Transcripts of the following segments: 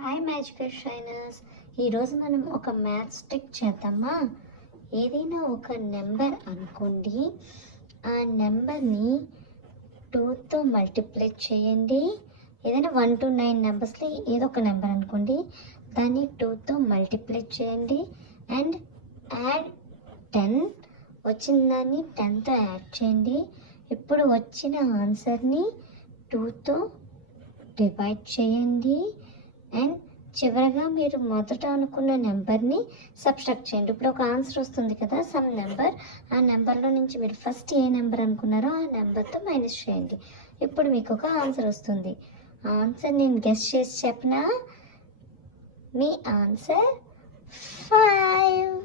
Hi magical shiners, ఈరోజు మనం ఒక మ్యాథ్స్ ట్రిక్ చేద్దామా. ఏదైనా ఒక నెంబర్ అనుకోండి, ఆ నెంబర్ని 2తో మల్టిప్లై చేయండి. ఏదైనా 1 to 9 నెంబర్స్లో ఏదో ఒక నెంబర్ అనుకోండి, దాన్ని 2తో మల్టిప్లై చేయండి అండ్ యాడ్ 10. వచ్చిన దాన్ని 10తో యాడ్ చేయండి. ఇప్పుడు వచ్చిన ఆన్సర్ని 2తో డివైడ్ చేయండి అండ్ చివరగా మీరు మొదట అనుకున్న నెంబర్ని సబ్స్ట్రాక్ట్ చేయండి. ఇప్పుడు ఒక ఆన్సర్ వస్తుంది కదా, సమ్ నెంబర్. ఆ నెంబర్లో నుంచి మీరు ఫస్ట్ ఏ నెంబర్ అనుకున్నారో ఆ నెంబర్తో మైనస్ చేయండి. ఇప్పుడు మీకు ఒక ఆన్సర్ వస్తుంది. ఆ ఆన్సర్ నేను గెస్ చేసి చెప్పనా? మీ ఆన్సర్ 5.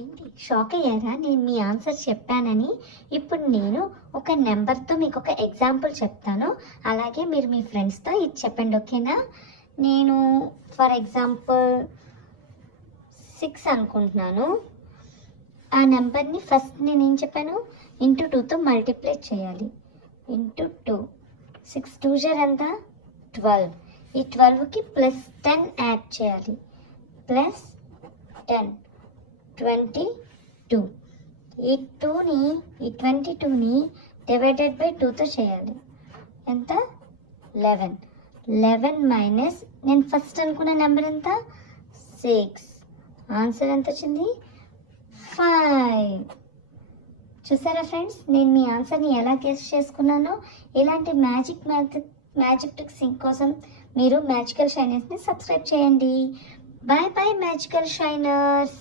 ఏంటి షాక్ అయ్యారా నేను మీ ఆన్సర్ చెప్పానని? ఇప్పుడు నేను ఒక నెంబర్తో మీకు ఒక ఎగ్జాంపుల్ చెప్తాను, అలాగే మీరు మీ ఫ్రెండ్స్తో ఇది చెప్పండి, ఓకేనా? నేను ఫర్ ఎగ్జాంపుల్ 6 అనుకుంటున్నాను. ఆ నెంబర్ని ఫస్ట్ నేను ఏం చెప్పాను, ఇంటూ 2తో మల్టిప్లై చేయాలి. ఇంటూ 2, 6 2 ఎంత? 12. ఈ 12కి +10 యాడ్ చేయాలి. +10 22. ఈ 22ని డివైడెడ్ బై 2తో చేయాలి. ఎంత? 11. 11 మైనస్ నేను ఫస్ట్ అనుకున్న నెంబర్ ఎంత? 6. ఆన్సర్ ఎంత వచ్చింది? 5. చూసారా ఫ్రెండ్స్, నేను మీ ఆన్సర్ని ఎలా గెస్ చేసుకున్నానో? ఇలాంటి మ్యాజిక్ ట్రిక్స్ కోసం మీరు మ్యాజికల్ షైనర్స్ని సబ్స్క్రైబ్ చేయండి. Bye bye magical shiners.